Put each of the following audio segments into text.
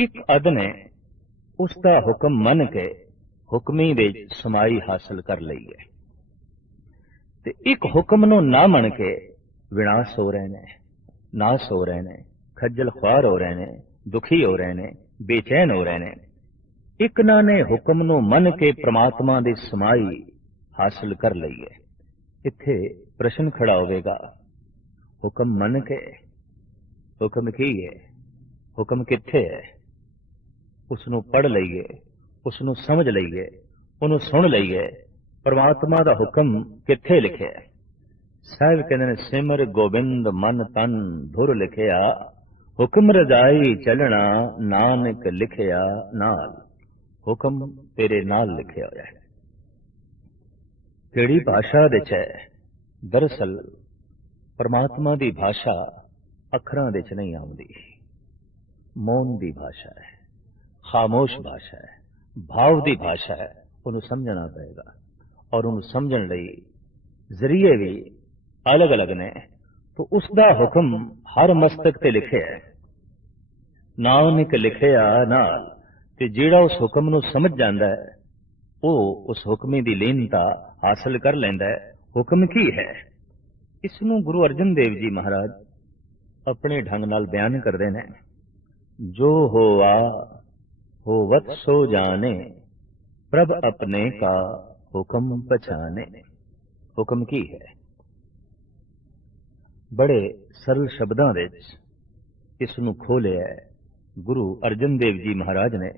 ਇੱਕ ਅਦ ਨੇ ਉਸ ਦਾ ਹੁਕਮ ਮੰਨ ਕੇ ਹੁਕਮੀ ਵਿੱਚ ਸਮਾਈ ਹਾਸਲ ਕਰ ਲਈ ਹੈ। ਤੇ ਇੱਕ ਹੁਕਮ ਨੂੰ ਨਾ ਮੰਨ ਕੇ ਵਿਨਾਸ਼ ਹੋ ਰਹੇ ਨੇ, ਨਾਸ ਹੋ ਰਹੇ ਨੇ, ਖੱਜਲ ਖੁਆਰ ਹੋ ਰਹੇ ਨੇ, ਦੁਖੀ ਹੋ ਰਹੇ ਨੇ, ਬੇਚੈਨ ਹੋ ਰਹੇ ਨੇ। ਇੱਕ ਨਾ ਨੇ ਹੁਕਮ ਨੂੰ ਮੰਨ ਕੇ ਪ੍ਰਮਾਤਮਾ ਦੀ ਸਮਾਈ ਹਾਸਲ ਕਰ ਲਈ ਹੈ। ਇੱਥੇ ਪ੍ਰਸ਼ਨ ਖੜਾ ਹੋਵੇਗਾ, ਹੁਕਮ ਮੰਨ ਕੇ? ਹੁਕਮ ਕੀ ਹੈ? ਹੁਕਮ ਕਿੱਥੇ ਹੈ? ਉਸ ਨੂੰ ਪੜ ਲਈਏ ਉਸ ਨੂੰ ਸਮਝ ਲਈਏ, ਉਹਨੂੰ ਸੁਣ ਲਈਏ, ਪਰਮਾਤਮਾ ਦਾ ਹੁਕਮ ਕਿੱਥੇ ਲਿਖਿਆ? ਹੈ ਸਾਹਿਬ ਕਹਿੰਦੇ ਨੇ, ਸਿਮਰ ਗੋਬਿੰਦ ਮਨ ਤਨ ਧੁਰ ਲਿਖਿਆ, ਹੁਕਮ ਰਜਾਈ ਚੱਲਣਾ ਨਾਨਕ ਲਿਖਿਆ ਨਾਲ। ਹੁਕਮ ਤੇਰੇ ਨਾਲ ਲਿਖਿਆ ਹੋਇਆ ਹੈ। ਕਿਹੜੀ ਭਾਸ਼ਾ ਵਿੱਚ ਹੈ? ਦਰਸਲ ਪਰਮਾਤਮਾ ਦੀ ਭਾਸ਼ਾ ਅੱਖਰਾਂ ਦੇ ਚ ਨਹੀਂ ਆਉਂਦੀ। ਮੌਨ ਦੀ ਭਾਸ਼ਾ ਹੈ। ਖਾਮੋਸ਼ ਭਾਸ਼ਾ ਹੈ ਭਾਵ ਦੀ ਭਾਸ਼ਾ ਹੈ ਉਹਨੂੰ ਸਮਝਣਾ ਪਏਗਾ ਔਰ ਉਹਨੂੰ ਸਮਝਣ ਲਈ ਜ਼ਰੀਏ ਵੀ ਅਲੱਗ-ਅਲੱਗ ਨੇ ਤਾਂ ਉਸ ਦਾ ਹੁਕਮ ਹਰ ਮਸਤਕ ਤੇ ਲਿਖਿਆ ਹੈ ਨਾਨਕ ਲਿਖਿਆ ਨਾਲ ਤੇ ਜਿਹੜਾ ਉਸ ਹੁਕਮ ਨੂੰ ਸਮਝ ਜਾਂਦਾ ਹੈ ਉਹ ਉਸ ਹੁਕਮੇ ਦੀ ਲੀਨਤਾ ਹਾਸਲ ਕਰ ਲੈਂਦਾ ਹੈ ਹੁਕਮ ਕੀ ਹੈ ਇਸ ਨੂੰ ਗੁਰੂ ਅਰਜਨ ਦੇਵ ਜੀ ਮਹਾਰਾਜ ਆਪਣੇ ਢੰਗ ਨਾਲ ਬਿਆਨ ਕਰਦੇ ਨੇ ਜੋ ਹੋਆ ਹੋਵਤ ਸੋ ਜਾਣੇ ਪ੍ਰਭ ਆਪਣੇ ਕਾ ਹੁਕਮ ਪਛਾਨੇ ਹੁਕਮ ਕੀ ਹੈ ਬੜੇ ਸਰਲ ਸ਼ਬਦਾਂ ਵਿੱਚ ਇਸ ਨੂੰ ਖੋਲਿਆ ਹੈ ਗੁਰੂ ਅਰਜਨ ਦੇਵ ਜੀ ਮਹਾਰਾਜ ਨੇ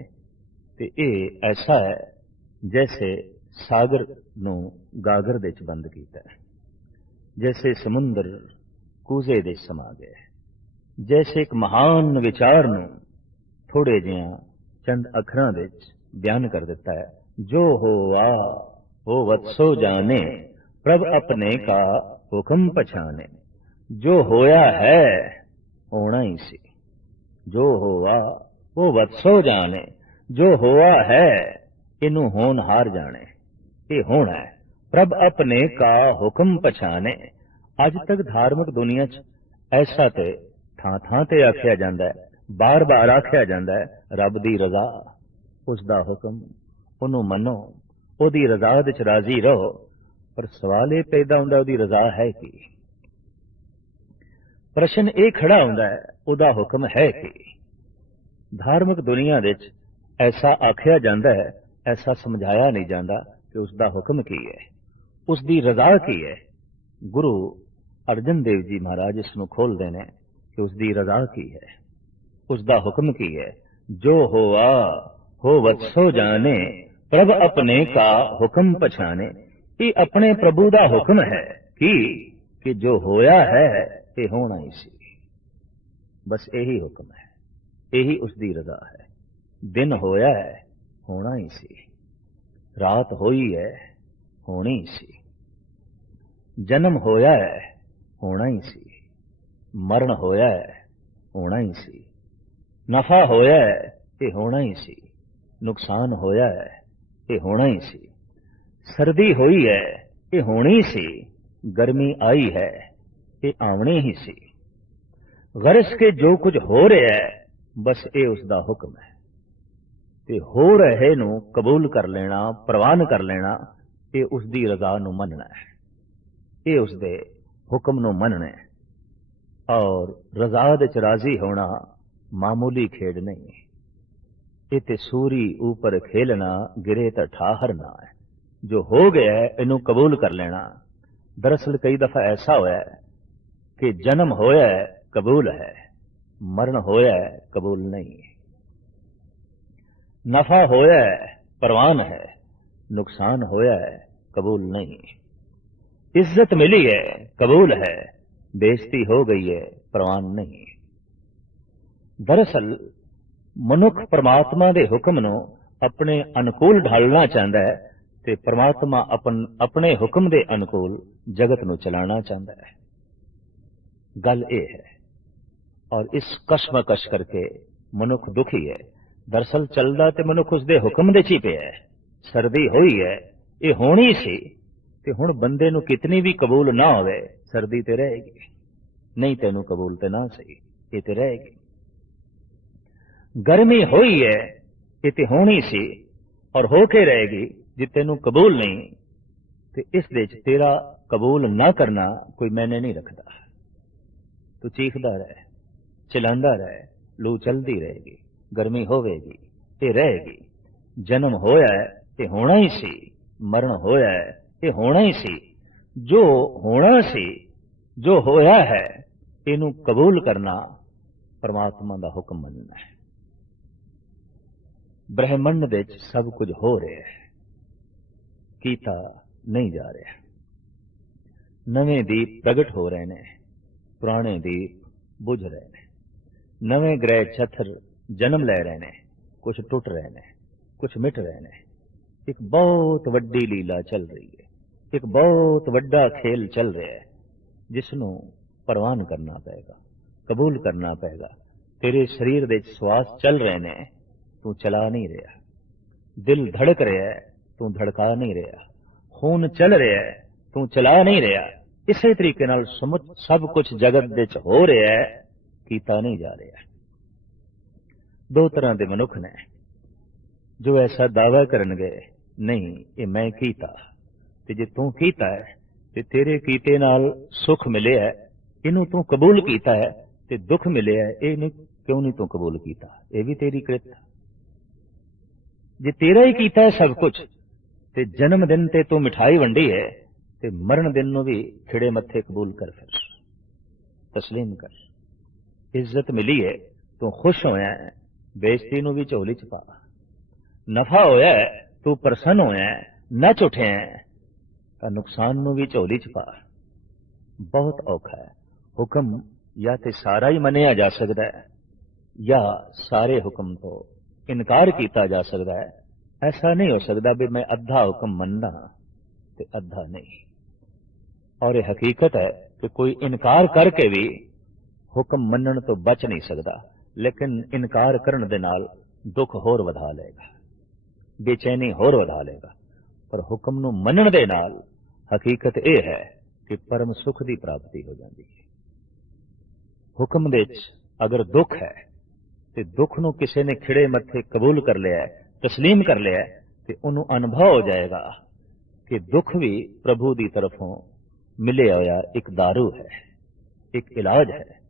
ਤੇ ਇਹ ਐਸਾ ਹੈ ਜੈਸੇ ਸਾਗਰ ਨੂੰ ਗਾਗਰ ਦੇ ਵਿੱਚ ਬੰਦ ਕੀਤਾ ਜੈਸੇ ਸਮੁੰਦਰ ਕੂਜ਼ੇ ਦੇ ਸਮਾ ਗਿਆ ਜੈਸੇ ਇੱਕ ਮਹਾਨ ਵਿਚਾਰ ਨੂੰ ਥੋੜੇ ਜਿਹਾ ਚੰਦ ਅੱਖਰਾਂ ਵਿੱਚ ਬਿਆਨ ਕਰ ਦਿੱਤਾ ਹੈ। ਜੋ ਹੋਆ ਉਹ ਵਤਸੋ ਜਾਣੇ, ਪ੍ਰਭ ਆਪਣੇ ਕਾ ਹੁਕਮ ਪਛਾਣੇ। ਜੋ ਹੋਇਆ ਹੈ, ਹੋਣਾ ਹੀ ਸੀ। ਜੋ ਹੋਆ ਉਹ ਵਤਸੋ ਜਾਣੇ। ਜੋ ਹੋਆ ਹੈ, ਇਹਨੂੰ ਹੋਣ ਹਾਰ ਜਾਣੇ। ਇਹ ਹੋਣਾ ਹੈ। ਪ੍ਰਭ ਆਪਣੇ ਕਾ ਹੁਕਮ ਪਛਾਣੇ। ਅੱਜ ਤੱਕ ਧਾਰਮਿਕ ਦੁਨੀਆ 'ਚ ਐਸਾ ਤੇ ਥਾਂ ਥਾਂ ਤੇ ਆਖਿਆ ਜਾਂਦਾ ਹੈ। ਬਾਰ-ਬਾਰ ਆਖਿਆ ਜਾਂਦਾ ਹੈ, ਰੱਬ ਦੀ ਰਜ਼ਾ ਉਸ ਦਾ ਹੁਕਮ, ਉਹਨੂੰ ਮੰਨੋ, ਉਹਦੀ ਰਜ਼ਾ ਵਿੱਚ ਰਾਜ਼ੀ ਰਹੋ। ਪਰ ਸਵਾਲ ਇਹ ਪੈਦਾ ਹੁੰਦਾ, ਉਹਦੀ ਰਜ਼ਾ ਹੈ ਕੀ? ਪ੍ਰਸ਼ਨ ਇਹ ਖੜਾ ਹੁੰਦਾ ਹੈ, ਉਹਦਾ ਹੁਕਮ ਹੈ ਕੀ? ਧਾਰਮਿਕ ਦੁਨੀਆ ਵਿੱਚ ਐਸਾ ਆਖਿਆ ਜਾਂਦਾ ਹੈ, ਐਸਾ ਸਮਝਾਇਆ ਨਹੀਂ ਜਾਂਦਾ ਕਿ ਉਸ ਦਾ ਹੁਕਮ ਕੀ ਹੈ। ਉਸ ਦੀ ਰਜ਼ਾ ਕੀ ਹੈ? ਗੁਰੂ ਅਰਜਨ ਦੇਵ ਜੀ ਮਹਾਰਾਜ ਇਸ ਨੂੰ ਖੋਲਦੇ ਨੇ ਕਿ ਉਸ ਦੀ ਰਜ਼ਾ ਕੀ ਹੈ। ਉਸ ਦਾ ਹੁਕਮ ਕੀ ਹੈ? ਜੋ ਹੋਆ ਹੋ ਵਤਸੋ ਜਾਣੇ, ਪ੍ਰਭ ਆਪਣੇ ਕਾ ਹੁਕਮ ਪਛਾਨੇ ਇਹ ਆਪਣੇ ਪ੍ਰਭੂ ਦਾ ਹੁਕਮ ਹੈ ਕਿ ਕਿ ਜੋ ਹੋਇਆ ਹੈ, ਇਹ ਹੋਣਾ ਹੀ ਸੀ। ਬਸ ਇਹੀ ਹੁਕਮ ਹੈ। ਇਹੀ ਉਸ ਦੀ ਰਜ਼ਾ ਹੈ। ਦਿਨ ਹੋਇਆ ਹੈ, ਹੋਣਾ ਹੀ ਸੀ। ਰਾਤ ਹੋਈ ਹੈ, ਹੋਣੀ ਹੀ ਸੀ। ਜਨਮ ਹੋਇਆ ਹੈ, ਹੋਣਾ ਹੀ ਸੀ। ਮਰਨ ਹੋਇਆ ਹੈ, ਹੋਣਾ ਹੀ ਸੀ। ਨਫਾ ਹੋਇਆ ਹੈ, ਇਹ ਹੋਣਾ ਹੀ ਸੀ। ਨੁਕਸਾਨ ਹੋਇਆ ਹੈ, ਇਹ ਹੋਣਾ ਹੀ ਸੀ। ਸਰਦੀ ਹੋਈ ਹੈ, ਇਹ ਹੋਣੀ ਸੀ। ਗਰਮੀ ਆਈ ਹੈ, ਇਹ ਆਉਣੀ ਹੀ ਸੀ। ਗਰਸ ਕੇ ਜੋ ਕੁਝ ਹੋ ਰਿਹਾ ਹੈ, ਬਸ ਇਹ ਉਸ ਦਾ ਹੁਕਮ ਹੈ। ਤੇ ਹੋ ਰਹੇ ਨੂੰ ਕਬੂਲ ਕਰ ਲੈਣਾ, ਪ੍ਰਵਾਨ ਕਰ ਲੈਣਾ, ਇਹ ਉਸ ਦੀ ਰਜ਼ਾ ਨੂੰ ਮੰਨਣਾ ਹੈ। ਇਹ ਉਸ ਦੇ ਹੁਕਮ ਨੂੰ ਮੰਨਣਾ ਹੈ। ਔਰ ਰਜ਼ਾ ਦੇ ਚ ਰਾਜ਼ੀ ਹੋਣਾ ਮਾਮੂਲੀ ਖੇਡ ਨਹੀਂ ਹੈ ਇਹ ਤੇ ਸੂਰੀ ਉੱਪਰ ਖੇਲਣਾ ਗਿਰੇ ਤਾਂ ਠਾਹਰ ਨਾ ਹੈ ਜੋ ਹੋ ਗਿਆ ਹੈ ਇਹਨੂੰ ਕਬੂਲ ਕਰ ਲੈਣਾ ਦਰਅਸਲ ਕਈ ਦਫਾ ਐਸਾ ਹੋਇਆ ਹੈ ਕਿ ਜਨਮ ਹੋਇਆ ਹੈ ਕਬੂਲ ਹੈ ਮਰਨ ਹੋਇਆ ਹੈ ਕਬੂਲ ਨਹੀਂ ਹੈ ਨਫਾ ਹੋਇਆ ਹੈ ਪ੍ਰਵਾਨ ਹੈ ਨੁਕਸਾਨ ਹੋਇਆ ਹੈ ਕਬੂਲ ਨਹੀਂ ਇੱਜ਼ਤ ਮਿਲੀ ਹੈ ਕਬੂਲ ਹੈ ਬੇਇੱਜ਼ਤੀ ਹੋ ਗਈ ਹੈ ਪ੍ਰਵਾਨ ਨਹੀਂ ਦਰਅਸਲ, ਮਨੁੱਖ ਪਰਮਾਤਮਾ ਦੇ ਹੁਕਮ ਨੂੰ ਆਪਣੇ ਅਨੁਕੂਲ ਢਾਲਣਾ ਚਾਹੁੰਦਾ ਹੈ ਤੇ ਪ੍ਰਮਾਤਮਾ ਆਪਣੇ ਹੁਕਮ ਦੇ ਅਨੁਕੂਲ ਜਗਤ ਨੂੰ ਚਲਾਉਣਾ ਚਾਹੁੰਦਾ ਹੈ। ਗੱਲ ਇਹ ਹੈ, ਔਰ ਇਸ ਕਸ਼ਮਕਸ਼ ਕਰਕੇ ਮਨੁੱਖ ਦੁਖੀ ਹੈ। ਦਰਸਲ ਚੱਲਦਾ ਤੇ ਮਨੁੱਖ ਉਸ ਦੇ ਹੁਕਮ ਦੇ ਚ ਹੀ ਪਿਆ ਹੈ। ਸਰਦੀ ਹੋਈ ਹੈ, ਇਹ ਹੋਣੀ ਸੀ, ਤੇ ਹੁਣ ਬੰਦੇ ਨੂੰ ਕਿਤਨੀ ਵੀ ਕਬੂਲ ਨਾ ਹੋਵੇ, ਸਰਦੀ ਤੇ ਰਹੇਗੀ। ਨਹੀਂ ਤੈਨੂੰ ਕਬੂਲ ਤੇ ਨਾ ਸਹੀ, ਇਹ ਤੇ ਰਹੇਗੀ। ਗਰਮੀ ਹੋਈ ਹੈ, ਇਹ ਤੇ ਹੋਣੀ ਸੀ ਔਰ ਹੋ ਕੇ ਰਹੇਗੀ, ਜੇ ਤੈਨੂੰ ਕਬੂਲ ਨਹੀਂ, ਤੇ ਇਸ ਦੇ ਚ ਤੇਰਾ ਕਬੂਲ ਨਾ ਕਰਨਾ ਕੋਈ ਮੈਨੇ ਨਹੀਂ ਰੱਖਦਾ। ਤੂੰ ਚੀਖਦਾ ਰਹਿ ਚਲਾਉਂਦਾ ਰਹਿ, ਲੂ ਚਲਦੀ ਰਹੇਗੀ, ਗਰਮੀ ਹੋਵੇਗੀ ਤੇ ਰਹੇਗੀ। ਜਨਮ ਹੋਇਆ ਤੇ ਹੋਣਾ ਹੀ ਸੀ, ਮਰਨ ਹੋਇਆ ਹੈ ਤੇ ਹੋਣਾ ਹੀ ਸੀ। ਜੋ ਹੋਣਾ ਸੀ, ਜੋ ਹੋਇਆ ਹੈ, ਇਹਨੂੰ ਕਬੂਲ ਕਰਨਾ ਪਰਮਾਤਮਾ ਦਾ ਹੁਕਮ ਮੰਨਣਾ ਹੈ। ਬ੍ਰਹਿਮੰਡ ਵਿੱਚ ਸਭ ਕੁਝ ਹੋ ਰਿਹਾ ਹੈ। ਕੀਤਾ ਨਹੀਂ ਜਾ ਰਿਹਾ। ਨਵੇਂ ਦੀਪ ਪ੍ਰਗਟ ਹੋ ਰਹੇ ਨੇ, ਪੁਰਾਣੇ ਦੀਪ ਬੁਝ ਰਹੇ ਨੇ। ਨਵੇਂ ਗ੍ਰਹਿ ਛਤਰ ਜਨਮ ਲੈ ਰਹੇ ਨੇ ਕੁਝ ਟੁੱਟ ਰਹੇ ਨੇ ਕੁਝ ਮਿਟ ਰਹੇ ਨੇ। ਇੱਕ ਬਹੁਤ ਵੱਡੀ ਲੀਲਾ ਚੱਲ ਰਹੀ ਹੈ, ਇੱਕ ਬਹੁਤ ਵੱਡਾ ਖੇਲ ਚੱਲ ਰਿਹਾ ਹੈ, ਜਿਸ ਨੂੰ ਪ੍ਰਵਾਨ ਕਰਨਾ ਪਏਗਾ, ਕਬੂਲ ਕਰਨਾ ਪਏਗਾ। ਤੇਰੇ ਸਰੀਰ ਦੇ ਵਿੱਚ ਸਵਾਸ ਚੱਲ ਰਹੇ ਨੇ ਤੂੰ ਚਲਾ ਨਹੀਂ ਰਿਹਾ ਦਿਲ ਧੜਕ ਰਿਹਾ ਤੂੰ ਧੜਕਾ ਨਹੀਂ ਰਿਹਾ ਖੂਨ ਚੱਲ ਰਿਹਾ ਤੂੰ ਚਲਾ ਨਹੀਂ ਰਿਹਾ ਇਸੇ ਤਰੀਕੇ ਨਾਲ ਸਮੁੱਚ ਸਭ ਕੁਝ ਜਗਤ ਵਿੱਚ ਹੋ ਰਿਹਾ ਹੈ ਕੀਤਾ ਨਹੀਂ ਜਾ ਰਿਹਾ ਦੋ ਤਰ੍ਹਾਂ ਦੇ ਮਨੁੱਖ ਨੇ ਜੋ ਐਸਾ ਦਾਅਵਾ ਕਰਨਗੇ ਨਹੀਂ ਇਹ ਮੈਂ ਕੀਤਾ ਤੇ ਜੇ ਤੂੰ ਕੀਤਾ ਹੈ ਤੇ ਤੇਰੇ ਕੀਤੇ ਨਾਲ ਸੁਖ ਮਿਲਿਆ ਹੈ, ਇਹਨੂੰ ਤੂੰ ਕਬੂਲ ਕੀਤਾ ਹੈ ਤੇ ਦੁੱਖ ਮਿਲਿਆ ਹੈ, ਇਹ ਨਹੀਂ ਕਿਉਂ ਨਹੀਂ ਤੂੰ ਕਬੂਲ ਕੀਤਾ ਇਹ ਵੀ ਤੇਰੀ ਕਿਰਤ ਜੇ ਤੇਰਾ ਹੀ ਕੀਤਾ ਹੈ ਸਭ ਕੁਝ, ਤੇ ਜਨਮ ਦਿਨ ਤੇ ਤੂੰ ਮਿਠਾਈ ਵੰਡੀ ਹੈ, ਤੇ ਮਰਨ ਦਿਨ ਨੂੰ ਵੀ ਖਿੜੇ ਮੱਥੇ ਕਬੂਲ ਕਰ ਫਿਰ। ਤਸਲੀਮ ਕਰ। ਇੱਜ਼ਤ ਮਿਲੀ ਹੈ, ਤੂੰ ਖੁਸ਼ ਹੋਇਆ ਹੈ, ਬੇਇੱਜ਼ਤੀ ਨੂੰ ਵੀ ਝੋਲੀ ਚ ਪਾ। ਨਫਾ ਹੋਇਆ ਹੈ, ਤੂੰ ਪ੍ਰਸੰਨ ਹੋਇਆ ਹੈ, ਨੱਚ ਉੱਠਿਆ ਹੈ, ਤਾਂ ਨੁਕਸਾਨ ਨੂੰ ਵੀ ਝੋਲੀ ਚ ਪਾ। ਬਹੁਤ ਔਖਾ ਹੈ। ਹੁਕਮ ਜਾਂ ਤੇ ਸਾਰਾ ਹੀ ਮੰਨਿਆ ਜਾ ਸਕਦਾ ਹੈ, ਜਾਂ ਸਾਰੇ ਹੁਕਮ ਤੋਂ ਇਨਕਾਰ ਕੀਤਾ ਜਾ ਸਕਦਾ ਹੈ। ਐਸਾ ਨਹੀਂ ਹੋ ਸਕਦਾ ਵੀ ਮੈਂ ਅੱਧਾ ਹੁਕਮ ਮੰਨਦਾ ਤੇ ਅੱਧਾ ਨਹੀਂ। ਔਰ ਇਹ ਹਕੀਕਤ ਹੈ ਕਿ ਕੋਈ ਇਨਕਾਰ ਕਰਕੇ ਵੀ ਹੁਕਮ ਮੰਨਣ ਤੋਂ ਬਚ ਨਹੀਂ ਸਕਦਾ, ਲੇਕਿਨ ਇਨਕਾਰ ਕਰਨ ਦੇ ਨਾਲ ਦੁੱਖ ਹੋਰ ਵਧਾ ਲਏਗਾ, ਬੇਚੈਨੀ ਹੋਰ ਵਧਾ ਲਏਗਾ। ਪਰ ਹੁਕਮ ਨੂੰ ਮੰਨਣ ਦੇ ਨਾਲ ਹਕੀਕਤ ਇਹ ਹੈ ਕਿ ਪਰਮ ਸੁਖ ਦੀ ਪ੍ਰਾਪਤੀ ਹੋ ਜਾਂਦੀ ਹੈ। ਹੁਕਮ ਦੇ ਵਿੱਚ ਅਗਰ ਦੁੱਖ ਹੈ ਤੇ ਦੁੱਖ ਨੂੰ ਕਿਸੇ ਨੇ ਖਿੜੇ ਮੱਥੇ ਕਬੂਲ ਕਰ ਲਿਆ ਹੈ, ਤਸਲੀਮ ਕਰ ਲਿਆ ਹੈ, ਤੇ ਉਹਨੂੰ ਅਨੁਭਵ ਹੋ ਜਾਏਗਾ ਕਿ ਦੁੱਖ ਵੀ ਪ੍ਰਭੂ ਦੀ ਤਰਫੋਂ ਮਿਲਿਆ ਹੋਇਆ ਇੱਕ दारू ਹੈ ਇੱਕ ਇਲਾਜ ਹੈ।